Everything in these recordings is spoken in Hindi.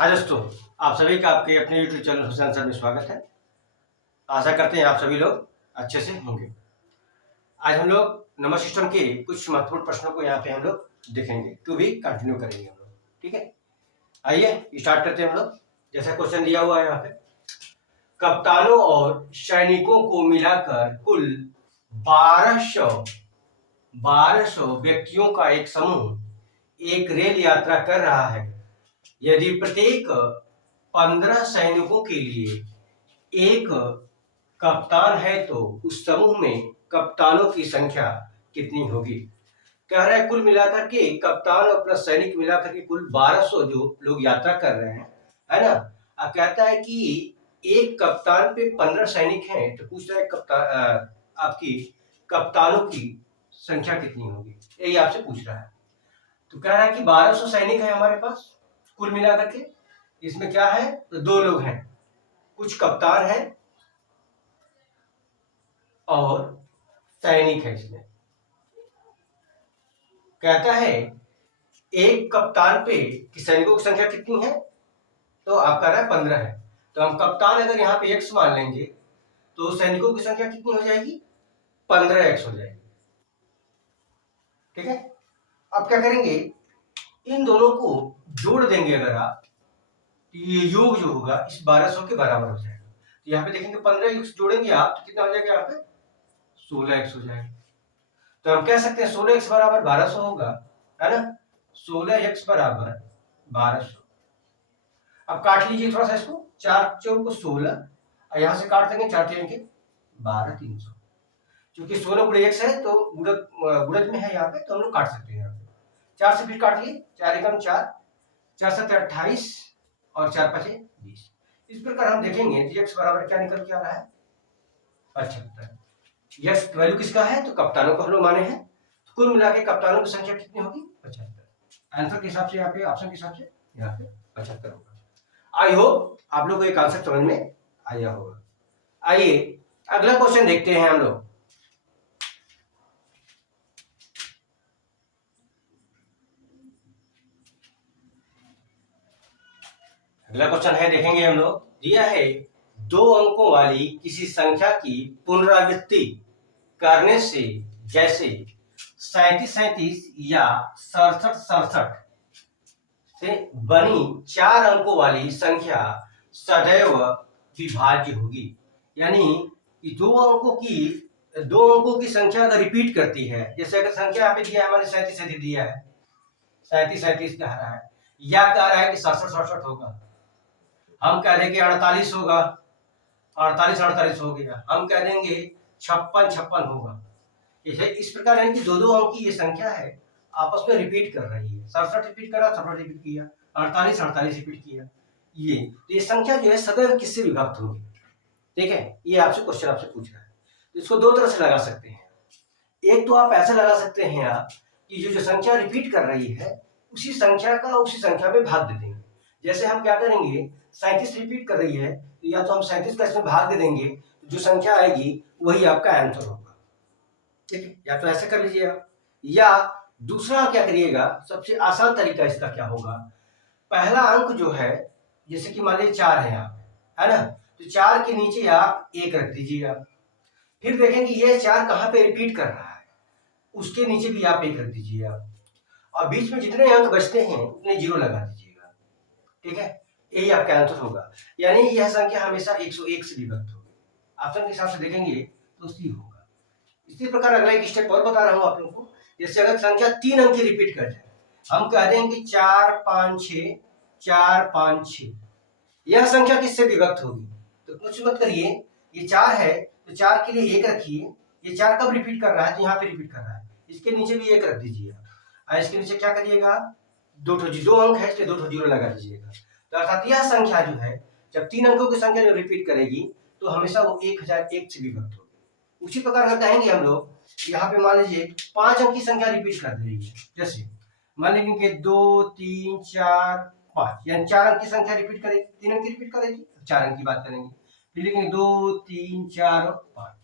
हाँ दोस्तों, आप सभी का आपके अपने YouTube चैनल हुसैन सर में स्वागत है। आशा करते हैं आप सभी लोग अच्छे से होंगे। आज हम लोग नंबर सिस्टम के कुछ महत्वपूर्ण प्रश्नों को यहाँ पे हम लोग देखेंगे, तो भी कंटिन्यू करेंगे हम लोग। ठीक है, आइए स्टार्ट करते हैं हम लोग। जैसा क्वेश्चन दिया हुआ है यहाँ पे, कप्तानों और सैनिकों को मिलाकर कुल 1200 व्यक्तियों का एक समूह एक रेल यात्रा कर रहा है। यदि प्रत्येक 15 सैनिकों के लिए एक कप्तान है तो उस समूह में कप्तानों की संख्या कितनी होगी। कह रहा है कुल मिलाकर के कप्तान और प्लस सैनिक मिलाकर के कुल 1200 जो लोग यात्रा कर रहे हैं, है ना। कहता है कि एक कप्तान पे 15 सैनिक हैं, तो पूछ रहा है कप्तान आपकी कप्तानों की संख्या कितनी होगी, यही आपसे पूछ रहा है। तो कह रहा है कि 1200 सैनिक है हमारे पास कुल मिलाकर के। इसमें क्या है, तो दो लोग हैं, कुछ कप्तान है और सैनिक है। इसमें कहता है एक कप्तान पे कि सैनिकों की संख्या कितनी है, तो आप कह रहा है 15 है। तो हम कप्तान अगर यहाँ पे x मान लेंगे तो सैनिकों की संख्या कितनी हो जाएगी, 15x हो जाएगी। ठीक है, अब क्या करेंगे, इन दोनों को जोड़ देंगे अगर आप, ये योग जो होगा इस 1200 के बराबर हो जाएगा। तो यहाँ पे देखेंगे 15x जोड़ेंगे आप तो कितना हो जाएगा, यहाँ पे 16x हो जाएगा। तो हम कह सकते हैं 16x बराबर 1200 होगा, है ना। 16x बराबर 1200। अब काट लीजिए थोड़ा सा इसको, 4 चौक को 16 और यहाँ से काट देंगे 4 3 के 12 300। क्योंकि 16 गुणे x है तो गुणज में है यहाँ पे, तो हम लोग काट सकते हैं यहाँ पे। 4 से फिर काट लिए, 4 एकम 4, 4 7 28 और 4 5 20। इस प्रकार हम देखेंगे कि x बराबर क्या निकल के आ रहा है, 75। यस वैल्यू किसका है, तो कप्तानों को हम लोग माने हैं। तो कुल मिला के कप्तानों की संख्या कितनी होगी, 75। आंसर के हिसाब से यहाँ पे, ऑप्शन के हिसाब से यहाँ पे 75 होगा। आई होप आप लोग को एक आंसर समझ में आया होगा। आइए अगला क्वेश्चन देखते हैं हम लोग। अगला क्वेश्चन है, देखेंगे हम लोग। दिया है 2 अंकों वाली किसी संख्या की पुनरावृत्ति करने से, जैसे 37 या 67 से बनी 4 अंकों वाली संख्या सदैव विभाज्य होगी। यानी कि दो अंकों की संख्या अगर रिपीट करती है, जैसे अगर संख्या यहाँ पे दिया है हमारे 37 दिया है, 37 कह रहा है, या कह रहा है कि 67 होगा, हम कह देंगे 48 होगा, 48 हो गया, हम कह देंगे 56 होगा। इस प्रकार है कि दो अंक की ये संख्या है आपस में रिपीट कर रही है। 67 रिपीट करा, 67 रिपीट किया, 48 रिपीट किया। ये संख्या जो है सदैव किससे विभक्त होगी। ठीक है, ये आपसे क्वेश्चन आपसे पूछ रहा है। तो इसको दो तरह से लगा सकते हैं। एक तो आप ऐसे लगा सकते हैं आप कि जो संख्या रिपीट कर रही है उसी संख्या का उसी संख्या में भाग दे देंगे। जैसे हम क्या करेंगे, 37 रिपीट कर रही है तो या तो हम 37 का इसमें भाग दे देंगे, जो संख्या आएगी वही आपका आंसर होगा। ठीक है, या तो ऐसे कर लीजिए आप, या दूसरा क्या करिएगा, सबसे आसान तरीका इसका क्या होगा, पहला अंक जो है जैसे कि मान लीजिए 4 है यहाँ पे, है ना, तो 4 के नीचे आप 1 रख दीजिएगा। फिर देखेंगे ये 4 कहाँ पे रिपीट कर रहा है, उसके नीचे भी आप 1 रख दीजिएगा, और बीच में जितने अंक बचते हैं उतने 0 लगा दीजिएगा। ठीक है, यही आपका आंसर होगा। यानी यह संख्या हमेशा 101 से विभक्त होगी। ऑप्शन के हिसाब से देखेंगे तो सी होगा। इसी प्रकार अगला एक स्टेप और बता रहा हूं आप लोगों को। जैसे अगर संख्या 3 अंक की रिपीट कर जाए, हम कह देंगे 4 5 6, 4 5 6, यह संख्या किससे विभक्त होगी, तो कुछ मत करिए, ये 4 है तो 4 के लिए 1 रखिए, ये 4 कब रिपीट कर रहा है, तो यहाँ पे रिपीट कर रहा है, इसके नीचे भी 1 रख दीजिए, और इसके नीचे क्या करिएगा, दो अंक है इसलिए 2 जीरो लगा दीजिएगा। तो अर्थात यह संख्या जो है, जब 3 अंकों की संख्या जो रिपीट करेगी तो हमेशा वो 1001 से विभक्त होगी। उसी प्रकार हम कहेंगे हम लोग, यहाँ पे मान लीजिए 5 अंक की संख्या रिपीट कर रही है, जैसे मान लेंगे 2 3 4 5, यानी 4 अंक की संख्या रिपीट करेगी, 3 अंक की रिपीट करेगी, 4 अंक की बात करेंगे, फिर लिखेंगे 2 3 4 और 5,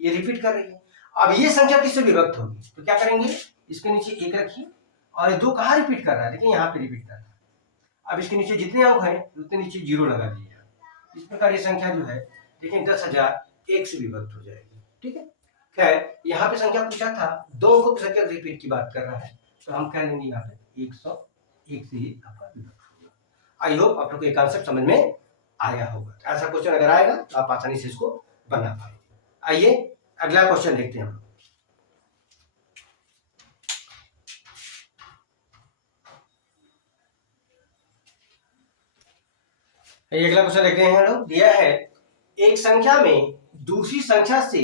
ये रिपीट कर रही है। अब ये संख्या किससे विभक्त होगी, तो क्या करेंगे, इसके नीचे 1 रखिए, और 2 कहाँ रिपीट कर रहा है, देखिए यहाँ पे रिपीट कर रहा है, अब इसके नीचे जितने अंक हैं उतने नीचे जीरो लगा दीजिए। इस प्रकार ये संख्या जो है देखिए 10,001 से विभक्त हो जाएगी। ठीक है, खैर यहाँ पे संख्या पूछा था, दो अंकों की संख्या रिपीट की बात कर रहा है, तो हम कह लेंगे यहाँ पे 101 से ही आपका विभक्त होगा। आई होप आप लोग को ये कॉन्सेप्ट समझ में आया होगा। ऐसा क्वेश्चन अगर आएगा तो आप आसानी से इसको बना पाएंगे। आइए अगला क्वेश्चन देखते हैं हम। अगला क्वेश्चन देखते हैं हम लोग। दिया है एक संख्या में दूसरी संख्या से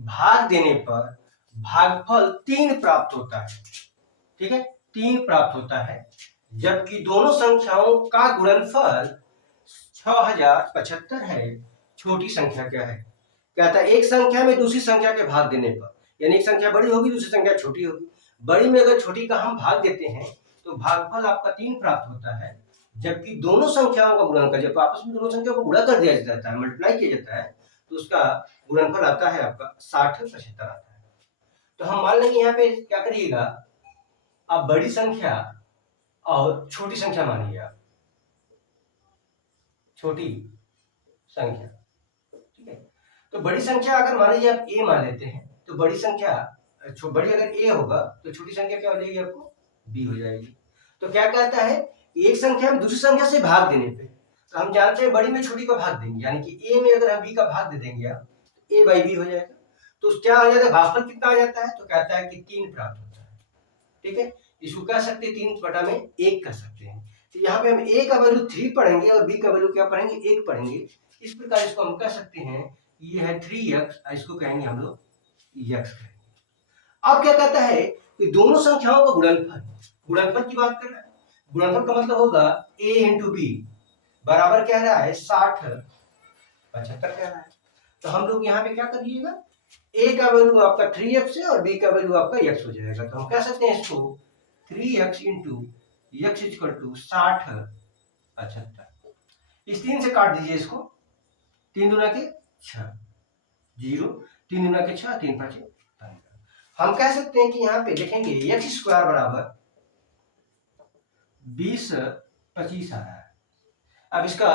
भाग देने पर भागफल 3 प्राप्त होता है। ठीक है, 3 प्राप्त होता है, जबकि दोनों संख्याओं का गुणनफल 6075 है। छोटी संख्या क्या है? कहता है एक संख्या में दूसरी संख्या के भाग देने पर, यानी एक संख्या बड़ी होगी दूसरी संख्या छोटी होगी, बड़ी में अगर छोटी का हम भाग देते हैं तो भागफल आपका 3 प्राप्त होता है, जबकि दोनों संख्याओं का गुणनफल, जब आपस में दोनों संख्याओं को गुणा कर दिया जाता है, मल्टीप्लाई किया जाता है, तो उसका गुणनफल आता है आपका 6075 आता है। तो हम मान लेंगे यहाँ पे क्या करिएगा, आप बड़ी संख्या और छोटी संख्या मानिए, आप छोटी संख्या। ठीक है, तो बड़ी संख्या अगर मान लीजिए आप a मान लेते हैं, तो बड़ी संख्या बड़ी अगर a होगा तो छोटी संख्या क्या हो जाएगी आपको b हो जाएगी। तो क्या कहता है, एक संख्या में दूसरी संख्या से भाग देने पे, तो हम जानते हैं बड़ी में छोटी का भाग देंगे, यानी कि a में अगर हम b का भाग दे देंगे आप, a बाई b हो जाएगा। तो क्या हो जाता है, भागफल कितना आ जाता है, तो कहता है कि 3 प्राप्त होता है। ठीक है, इसको कह सकते हैं 3/1 कर सकते हैं। तो यहाँ पे हम a का वैल्यू 3 पढ़ेंगे और b का वैल्यू क्या पढ़ेंगे, 1 पढ़ेंगे। इस प्रकार इसको हम कह सकते हैं ये है 3x, इसको कहेंगे हम लोग x कहेंगे। अब क्या कहता है कि दोनों संख्याओं का गुणनफल, गुणनफल की बात कर रहा है, गुणनफल का मतलब होगा a इंटू बी बराबर कह रहा है 6075 कह रहा है। तो हम लोग यहाँ पे क्या करिएगा, a का वैल्यू आपका 3x है और b का वैल्यू आपका x हो जाएगा। तो हम कह सकते हैं इसको 3x into x equal to 6075। इस 3 से काट दीजिए इसको, 3 दूना के 6, 0, 3 दूना के 6, 3 5 15। हम कह सकते हैं कि यहाँ पे देखेंगे x स्क्वायर बराबर 20 25 आ रहा है। अब इसका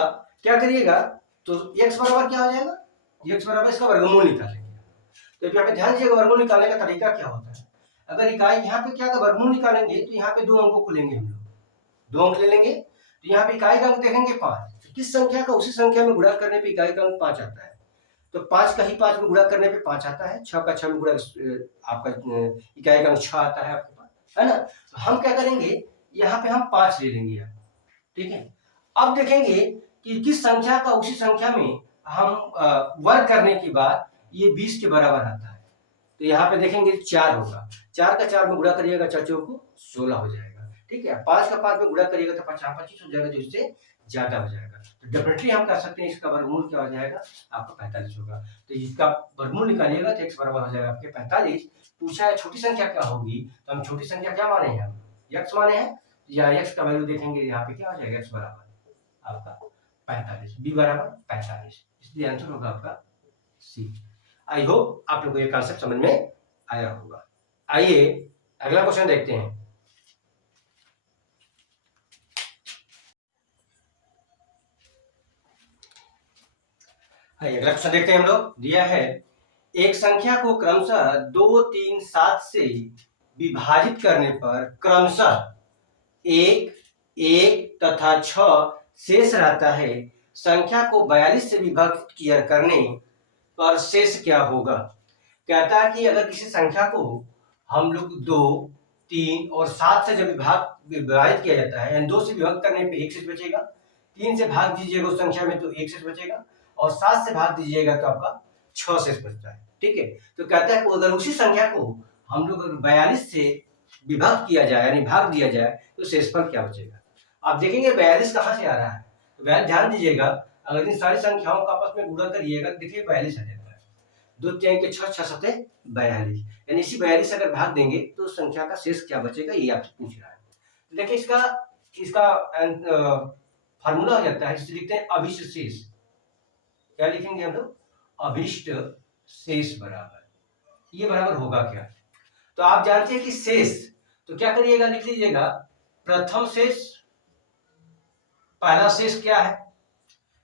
क्या करिएगा, तो x बराबर क्या हो जाएगा, x बराबर इसका वर्गमूल निकालेंगे। तो यहाँ पे ध्यान दीजिएगा वर्गमूल निकालने का तरीका क्या होता है। अगर इकाई यहाँ पे क्या वर्गमूल निकालेंगे तो यहाँ पे 2 अंकों को लेंगे, हम लोग 2 अंक ले लेंगे। तो यहाँ पे इकाई का अंक देखेंगे 5, तो किस संख्या का उसी संख्या में गुणा करने पे इकाई का अंक 5 आता है, तो 5 का ही 5 में गुणा करने पे 5 आता है, 6 का 6 में गुणा आपका इकाई का अंक 6 आता है आपके पास, है ना। तो हम क्या करेंगे, यहाँ पे हम 5 ले लेंगे। ठीक है, अब देखेंगे कि किस संख्या का उसी संख्या में हम वर्ग करने के बाद ये 20 के बराबर आता है। तो यहाँ पे देखेंगे 4 होगा, 4 का 4 में गुणा करिएगा 4 को 16 हो जाएगा। ठीक है, 5 का 5 में गुणा करिएगा तो 5 25 हो जाएगा, जो इससे ज्यादा हो जाएगा। तो डेफिनेटली हम कह सकते हैं इसका वर्गमूल क्या हो जाएगा, आपका 45 होगा। तो इसका वर्गमूल निकालिएगा तो x बराबर हो जाएगा आपके 45। पूछा है छोटी संख्या क्या होगी, तो हम छोटी संख्या क्या माने हैं, हम x माने हैं, या x का वैल्यू देखेंगे यहाँ पे क्या हो जाएगा, x बराबर आपका 45, b बराबर 45, इसलिए आंसर होगा आपका सी। आई होप आप लोगों को ये कॉन्सेप्ट समझ में आया होगा। आइए अगला क्वेश्चन देखते हैं। अगला क्वेश्चन देखते हैं हम लोग। दिया है एक संख्या को क्रमशः 2 3 7 से विभाजित करने पर क्रमशः 1 1 तथा 6 शेष रहता है, संख्या को 42 से विभाजित किया करने पर शेष क्या होगा। कहता है कि अगर किसी संख्या को हम लोग 2 3 और 7 से जब विभाजित किया जाता है, यानी 2 से विभाजित करने पे 1 शेष बचेगा, 3 से भाग दीजिएगा उस संख्या में तो 1 शेष बचेगा, और 7 से भाग दीजिएगा तो आपका 6 शेष बचता है। ठीक है, तो कहता है अगर उसी संख्या को हम लोग 42 से विभाजित किया जाए यानी भाग दिया जाए तो शेषफल क्या बचेगा। आप देखेंगे 42 कहाँ से आ रहा है, तो ध्यान दीजिएगा, अगर इन सारी संख्याओं का आपस में गुणा करिएगा देखिए 42 आ जाता है, 2 3 के 6 6 7 42, यानी इसी 42 अगर भाग देंगे तो संख्या का शेष क्या बचेगा, ये आपसे पूछ रहा है। देखिए इसका फार्मूला हो जाता है, जिसे लिखते हैं अभिष्ट शेष। क्या लिखेंगे हम लोग, अभिष्ट शेष बराबर, ये बराबर होगा क्या, तो आप जानते हैं कि शेष, तो क्या करिएगा लिख लीजिएगा प्रथम शेष पहला शेष क्या है,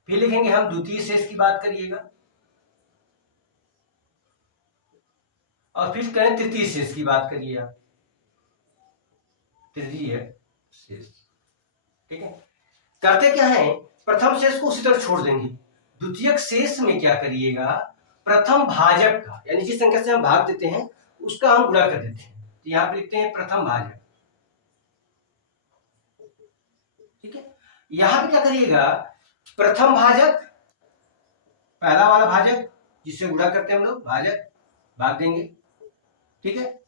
फिर लिखेंगे हम द्वितीय शेष की बात करिएगा, और फिर करें तृतीय शेष की बात करिए आप, तृतीय शेष। ठीक है, करते क्या है, प्रथम शेष को उसी तरह छोड़ देंगे, द्वितीयक शेष में क्या करिएगा, प्रथम भाजक का, यानी जिस संख्या से हम भाग देते हैं उसका हम गुणा कर देते हैं, तो यहां पर लिखते हैं प्रथम भाजक। ठीक है, यहां पे क्या करिएगा, प्रथम भाजक, पहला वाला भाजक जिससे गुणा करते हैं हम लोग, भाजक भाग देंगे। ठीक है,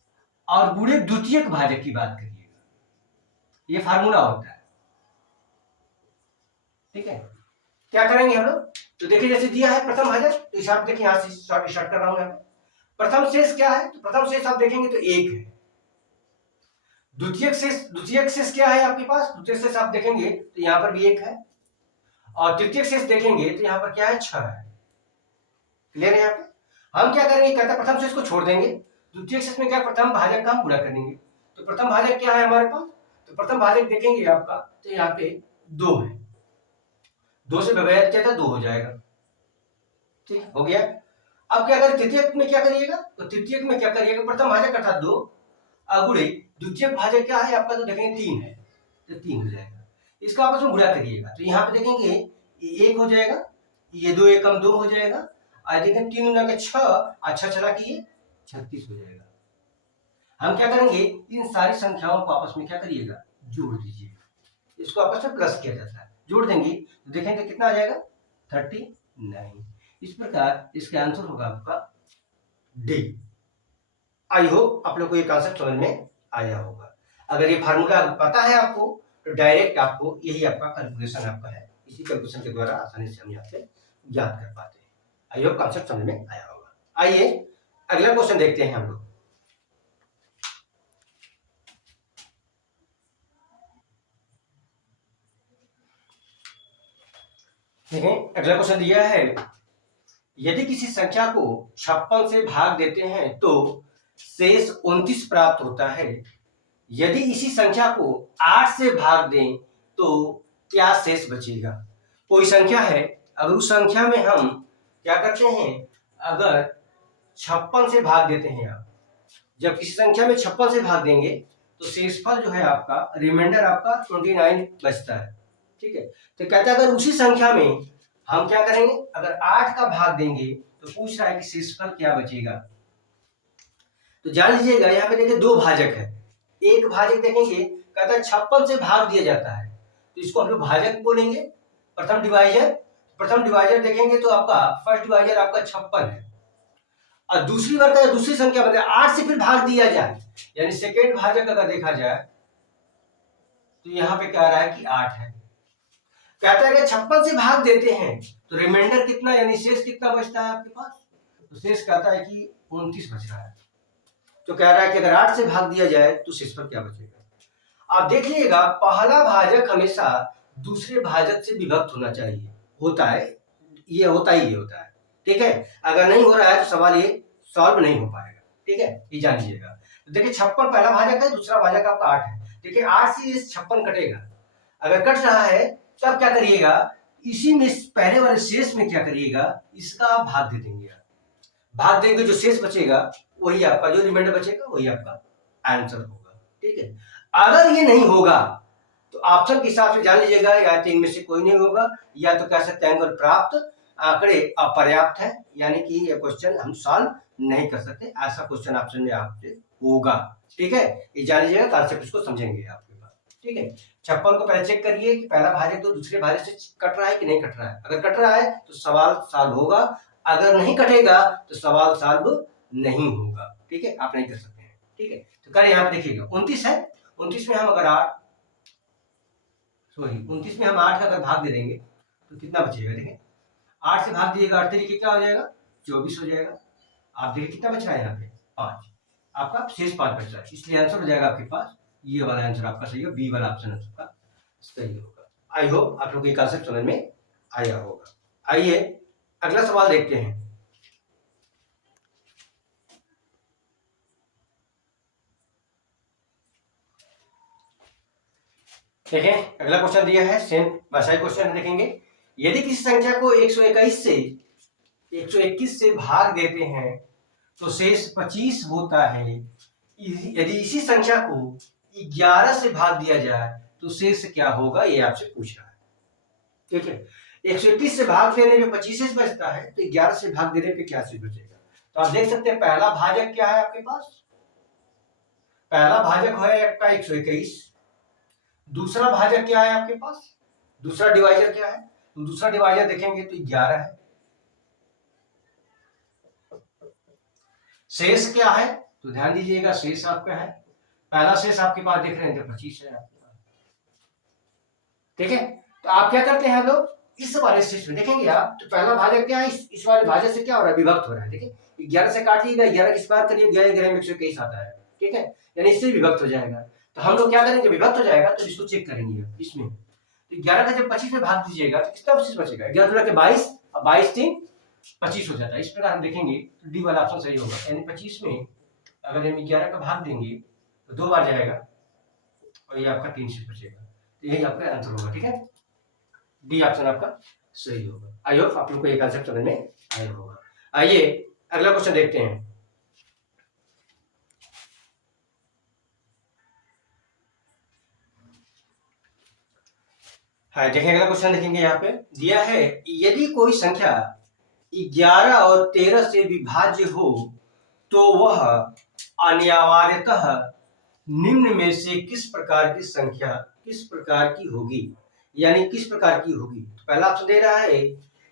और गुणे द्वितीयक भाजक की बात करिएगा, ये फार्मूला होता है। ठीक है, क्या करेंगे हम लोग, तो देखिए जैसे दिया है प्रथम भाजक, तो हिसाब देखिए यहां से शॉर्ट कर रहा हूं यहाँ पे। प्रथम शेष क्या है, तो प्रथम शेष आप देखेंगे तो एक है। द्वितीयक शेष क्या है आपके पास, द्वितीय शेष आप देखेंगे तो यहाँ पर भी एक है, और तृतीय शेष देखेंगे तो यहाँ पर क्या है, 6 है। क्लियर है यहाँ पे, हम क्या करेंगे, कहता है प्रथम शेष को छोड़ देंगे, द्वितीय शेष में क्या प्रथम भाजक का हम गुणा करेंगे। तो प्रथम भाजक क्या है हमारे पास, तो प्रथम भाजक देखेंगे आपका, तो यहाँ पे 2 है, 2 से विभाजित किया था 2 हो जाएगा। ठीक हो गया। अब क्या करें, तृतीयक में क्या करिएगा, तो तृतीयक में क्या करिएगा, प्रथम भाजक अर्थात 2 गुणे द्वितीयक भाजक क्या है आपका, तो देखेंगे 3 है, तो 3 हो जाएगा। इसका आपस में गुणा करिएगा, तो यहाँ पे देखेंगे ये 1 हो जाएगा, ये 2 एकम 2 हो जाएगा, और देखें 3 गुना के 6, अच्छा चला कि ये 36 हो जाएगा। हम क्या करेंगे, इन सारी संख्याओं को आपस में क्या करिएगा, जोड़ दीजिएगा, इसको आपस में प्लस किया जाता है, जोड़ देंगे तो देखेंगे कितना आ जाएगा, 39। इस प्रकार इसका आंसर होगा आपका डी। आई होप आप लोग को ये कॉन्सेप्ट समझ में आया होगा। अगर ये फार्मूला पता है आपको, तो डायरेक्ट आपको यही आपका कैलकुलेशन आपका है, इसी कैलकुलेशन के द्वारा आसानी से हम यहाँ पे याद कर पाते हैं। आई होप कॉन्सेप्ट समझ में आया होगा। आइए अगला क्वेश्चन देखते हैं हम लोग। देखें अगला क्वेश्चन दिया है, यदि किसी संख्या को 56 से भाग देते हैं तो शेष 29 प्राप्त होता है, यदि इसी संख्या को 8 से भाग दें तो क्या शेष बचेगा। कोई संख्या है, अगर उस संख्या में हम क्या करते हैं, अगर 56 से भाग देते हैं आप, जब किसी संख्या में 56 से भाग देंगे तो शेषफल जो है आपका, रिमाइंडर आपका 29 बचता है। ठीक है, तो कहता है अगर उसी संख्या में हम क्या करेंगे, अगर 8 का भाग देंगे तो पूछ रहा है कि शेषफल क्या बचेगा। तो जान लीजिएगा यहाँ पे देखिए 2 भाजक है, एक भाजक देखेंगे कहता है 56 से भाग दिया जाता है, तो इसको हम लोग भाजक बोलेंगे। प्रथम डिवाइजर देखेंगे तो आपका फर्स्ट डिवाइजर आपका 56 है, और दूसरी बार का दूसरी संख्या मतलब 8 से फिर भाग दिया जाए, यानी सेकेंड भाजक अगर देखा जाए तो यहाँ पे कह रहा है कि 8 है। कहता है कि 56 से भाग देते हैं तो रिमाइंडर कितना, यानी शेष कितना बचता है आपके पास, तो शेष कहता है कि 29 बच रहा है। तो कह रहा है कि अगर 8 से भाग दिया जाए तो शेषफल क्या बचेगा। आप देखिएगा पहला भाजक हमेशा दूसरे भाजक से विभक्त होना चाहिए, होता है, ये होता है। ठीक है, अगर नहीं हो रहा है तो सवाल ये सॉल्व नहीं हो पाएगा। ठीक है, ये जान लीजिएगा। तो देखिए 56 पहला भाजक है, दूसरा भाजक आपका 8 है। देखिए 8 से 56 कटेगा, अगर कट रहा है तब क्या करिएगा, इसी में पहले वाले शेष में क्या करिएगा, इसका आप भाग दे देंगे, भाग देंगे, जो शेष बचेगा वही आपका, जो रिमाइंडर बचेगा वही आपका आंसर होगा। ठीक है, अगर ये नहीं होगा तो ऑप्शन के हिसाब से जान लीजिएगा, या तो इनमें से कोई नहीं होगा, या तो कह सकते हैं अंक प्राप्त आंकड़े अपर्याप्त है, यानी कि ये क्वेश्चन हम सॉल्व नहीं कर सकते, ऐसा क्वेश्चन ऑप्शन में आपसे होगा। ठीक है, ये जान लीजिएगा, कॉन्सेप्ट इसको समझेंगे आपके पास। ठीक है, 56 को पहले चेक करिए कि पहला भाजक तो दूसरे भाजक से कट रहा है कि नहीं कट रहा है, अगर कट रहा है तो सवाल सॉल्व होगा, अगर नहीं कटेगा तो सवाल सॉल्व नहीं होगा। ठीक है, आप नहीं कर सकते हैं। ठीक है, तो करें, यहाँ पे देखिएगा 29 है, 29 में हम अगर 29 में हम 8 का अगर भाग दे देंगे तो कितना बचेगा, देखें 8 से भाग दिएगा, 8 तरीके क्या हो जाएगा, 24 हो जाएगा। आप देखिए कितना बच रहा है यहाँ पे, 5, आपका शेष 5 बच रहा है, इसलिए आंसर हो जाएगा आपके पास, ये वाला आंसर आपका सही है, बी वाला ऑप्शन आपका सही होगा। आई होप आप लोग ये कॉन्सेप्ट समझ में आया होगा। आइए अगला सवाल देखते हैं। देखें अगला क्वेश्चन दिया है, सेम वैसा ही क्वेश्चन देखेंगे। यदि किसी संख्या को 121 से भाग देते हैं तो शेष 25 होता है। यदि इसी संख्या को 11 से भाग दिया जाए तो शेष क्या होगा, ये आपसे पूछ रहा है। ठीक है, 121 से भाग देने में 25 बचता है, तो 11 से भाग देने पे क्या शेष बचेगा। तो आप देख सकते हैं पहला भाजक क्या है आपके पास, पहला भाजक है आपका 121, दूसरा भाजक क्या है आपके पास, दूसरा डिवाइजर क्या है, तो दूसरा डिवाइजर देखेंगे तो 11 है। शेष क्या है, तो ध्यान दीजिएगा शेष आपका है, पहला शेष आपके पास देख रहे हैं तो 25 है आपके पास। ठीक है, तो आप क्या करते हैं लोग, इस वाले शेष में देखेंगे आप, तो पहला भाजक क्या है, इस वाले भाजक से क्या हो रहा है, विभक्त हो रहा है। देखिए 11 से काटिएगा, 11 किस बार करिए, 11 में 121 आता है। ठीक है, यानी इससे विभक्त हो जाएगा। तो हम लोग क्या करेंगे, विभक्त हो जाएगा तो इसको चेक करेंगे इसमें। तो 11 का जब 25 में भाग दीजिएगा तो कितना शेष बचेगा, 11 के 22 और 22 3 25 हो जाता है। इस प्रकार हम देखेंगे तो डी वाला ऑप्शन सही होगा, यानी 25 में अगर हम 11 का भाग देंगे तो 2 बार जाएगा और ये आपका 3 शेष बचेगा। तो यही आपका आंसर होगा। ठीक है, डी ऑप्शन आपका सही होगा। आई होप आप लोग को ये कॉन्सेप्ट समझ में आया होगा। आइए अगला क्वेश्चन देखते हैं। हाँ देखिए अगला क्वेश्चन देखेंगे, यहाँ पे दिया है यदि कोई संख्या 11 और 13 से विभाज्य हो तो वह अनिवार्यतः निम्न में से किस प्रकार की संख्या किस प्रकार की होगी, यानी किस प्रकार की होगी। तो पहला ऑप्शन दे रहा है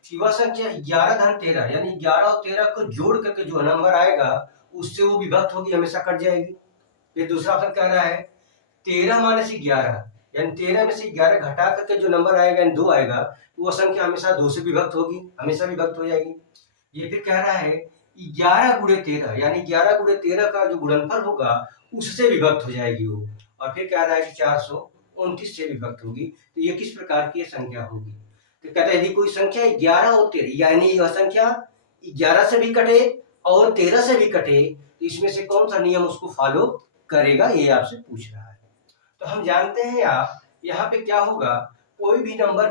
कि वह संख्या 11 धन 13, यानी 11 और 13 को जोड़ करके जो नंबर आएगा उससे वो विभक्त होगी, हमेशा कट जाएगी। फिर दूसरा ऑप्शन कह रहा है 13 माने से 11, यानी 13 में से 11 घटा करके जो नंबर आएगा, यानी 2 आएगा, तो वह संख्या हमेशा 2 से विभक्त होगी, हमेशा विभक्त हो जाएगी। ये फिर कह रहा है 11 गुणे 13, यानी 11 गुणे 13 का जो गुणनफल होगा उससे विभक्त हो जाएगी वो। और फिर कह रहा है कि 429 से विभक्त होगी। तो ये किस प्रकार की संख्या होगी। तो कहते हैं यदि कोई संख्या 11 और 13, यानी यह संख्या 11 से भी कटे और 13 से भी कटे, तो इसमें से कौन सा नियम उसको फॉलो करेगा, ये आपसे पूछ रहा है। तो हम जानते हैं आप यहाँ पे क्या होगा, कोई भी नंबर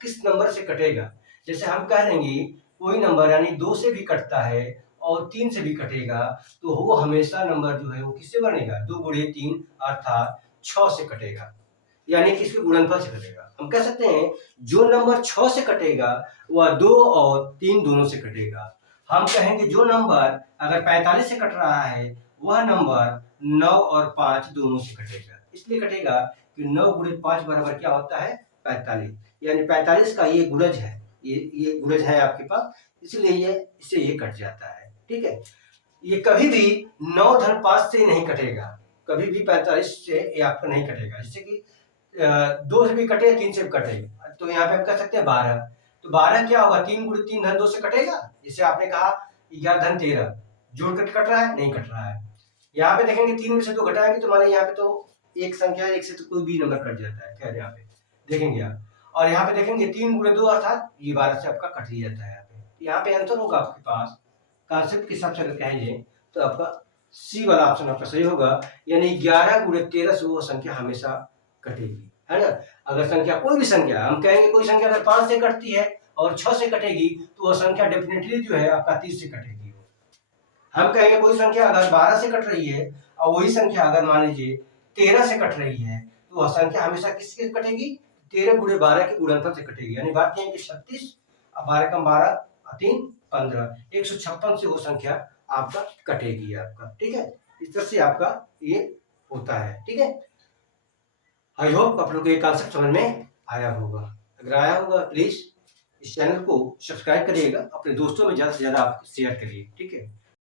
किस नंबर से कटेगा। जैसे हम कह देंगे कोई नंबर यानी 2 से भी कटता है और 3 से भी कटेगा, तो वो हमेशा नंबर जो है वो किससे बनेगा, 2 गुणे 3 अर्थात 6 से कटेगा, यानी कि इसके गुणनफल से कटेगा। हम कह सकते हैं जो नंबर 6 से कटेगा वह 2 और 3 दोनों से कटेगा। हम कहेंगे जो नंबर अगर 45 से कट रहा है वह नंबर 9 और 5 दोनों से कटेगा। इसलिए कटेगा कि 9 गुणे 5 बराबर क्या होता है, 45, यानी 45 का ये गुणज है, ये गुणज है आपके पास, इसलिए ये इससे ये कट जाता है। ठीक है, ये कभी भी 9 धन 5 से नहीं कटेगा, कभी भी 45 से ये आपका नहीं कटेगा। जैसे कि 2 से भी कटे 3 से भी कटे, तो यहाँ पे हम कह सकते हैं 12, तो 12 क्या होगा, 3 गुणे 3 धन 2 से कटेगा। जैसे आपने कहा 11 धन 13 जोड़ करके कट रहा है, नहीं कट रहा है। यहाँ पे देखेंगे 3 में से 2 घटाएंगे तो माने यहाँ पे तो एक संख्या, एक से तो कोई भी नंबर कट जाता है, खैर यहाँ पे देखेंगे आप। और यहाँ पे देखेंगे 3 गुणे 2 अर्थात ये 12 से आपका कट ही जाता है। यहाँ पे आंसर होगा आपके पास कॉन्सेप्ट के हिसाब से अगर कहेंगे तो आपका सी वाला ऑप्शन आपका सही होगा, यानी 11 गुणे 13 से वो संख्या हमेशा कटेगी, है ना। अगर संख्या कोई भी संख्या, हम कहेंगे कोई संख्या अगर 5 से कटती है और 6 से कटेगी तो वह संख्या डेफिनेटली जो है आपका 30 से कटेगी। हम कहेंगे कोई संख्या अगर 12 से कट रही है और वही संख्या अगर मान लीजिए 13 से कट रही है तो वह संख्या हमेशा किससे कटेगी, 13 गुणे 12 के गुणनफल से कटेगी। यानी बात कहें कि 36 और 12 कम 12 3 15, 156 से वो संख्या आपका कटेगी आपका। ठीक है, इस तरह से आपका ये होता है। ठीक है, आई होप आप लोग को ये कॉन्सेप्ट समझ में आया होगा। अगर आया होगा प्लीज इस चैनल को सब्सक्राइब करिएगा, अपने दोस्तों में ज्यादा से ज्यादा आप शेयर करिए। ठीक है।